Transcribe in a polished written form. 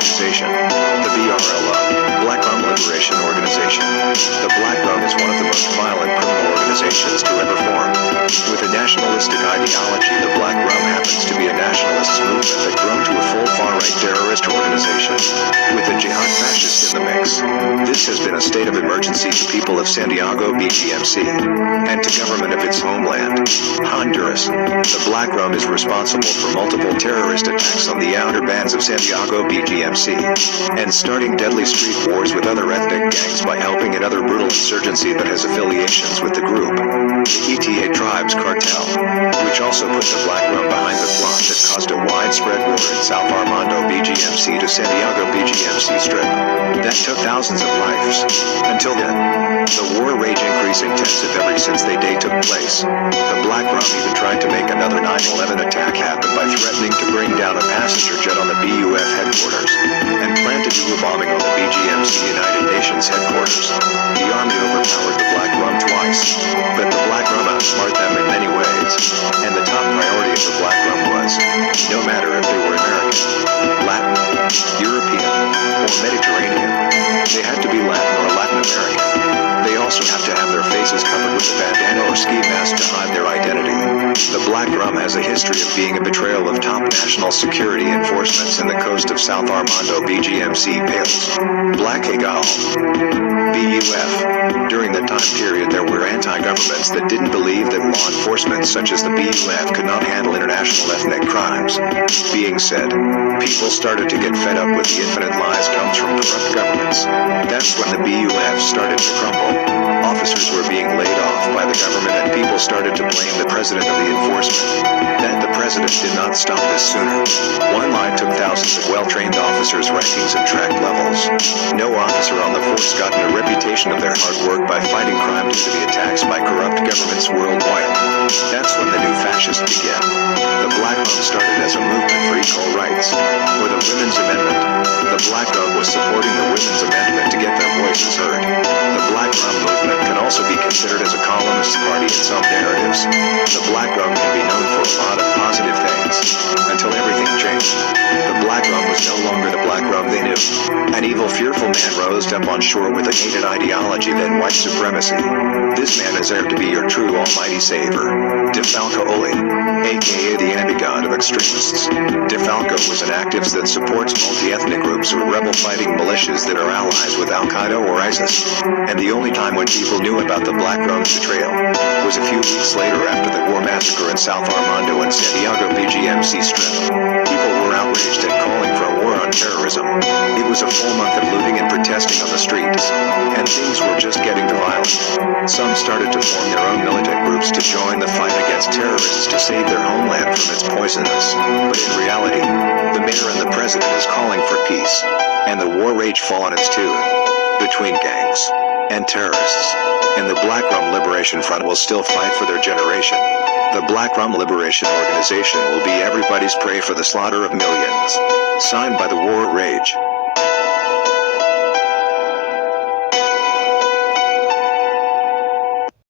Organization. The BRLO, Black Rum Liberation Organization. The Black Rum is one of the most violent criminal organizations to ever form. With a nationalistic ideology, the Black Rum happens to be a nationalist movement that grown to a full far-right terrorist organization. With the jihad fascist in the mix. This has been a state of emergency to people of Santiago BGMC, and to government of its homeland, Honduras. The Black Rum is responsible for multiple terrorist attacks on the outer bands of Santiago BGMC, and starting deadly street wars with other ethnic gangs by helping another brutal insurgency that has affiliations with the group, the Etatc Tribes Cartel, which also put the Black Rum behind the plot that caused a widespread war in South Armando BGMC to Santiago BGMC Strip. That took thousands of lives. Until then, the war rage increasing intensive ever since that day took place. The Black Rum even tried to make another 9/11 attack happen by threatening to bring down a passenger jet on the BUF headquarters, and planned to do a bombing on the BGMC United Nations headquarters. The army overpowered the Black Rum twice, but the Black Rum outsmart them in many ways, and the top priority of the Black Rum was, no matter if they were American, Latin, European, or Mediterranean, they had to be Latin or Latin American. They also have to have their faces covered with a bandana or ski mask to hide their identity. The Black Rum has a history of being a betrayal of top national security enforcements in the coast of South Armando BGMC Pales. Black Egal. BUF. During the time period there were anti-governments that didn't believe that law enforcement such as the BUF could not handle international ethnic crimes. Being said, people started to get fed up with the infinite lies comes from corrupt governments. That's when the BUF started to crumble. Officers were being laid off by the government and people started to blame the president of the enforcement. That the president did not stop this sooner. One lie took thousands of well-trained officers' rankings and track levels. No officer on the force gotten a reputation of their hard work by fighting crime due to the attacks by corrupt governments worldwide. That's when the new fascists began. The Black Rum started as a movement for equal rights, or the Women's Amendment. The Black Rum was supporting the Women's Amendment to get their voices heard. The Black Rum movement can also be considered as a columnist party in some narratives. The Black Rum can be known for a lot of positive things, until everything changed. The Black Rum was no longer the Black Rum they knew. An evil, fearful man rose up on shore with a hated ideology than white supremacy. This man is there to be your true almighty savior. DeFalco Oli, aka the anti-god of extremists. DeFalco was an activist that supports multi-ethnic groups or rebel-fighting militias that are allies with Al-Qaeda or ISIS. And the only time when people knew about the Black Rum's betrayal was a few weeks later after the war massacre in South Armando and Santiago BGMC Strip. People were outraged and calling for a war on terrorism. It was a full month of looting and protesting on the streets, and things were just getting to violence. Some started to form their own militant groups to join the fight against terrorists to save their homeland from its poisonous. But in reality, the mayor and the president is calling for peace, and the war rage fallen its tune between gangs and terrorists. And the Black Rum Liberation Front will still fight for their generation. The Black Rum Liberation Organization will be everybody's prey for the slaughter of millions. Signed by the War Rage.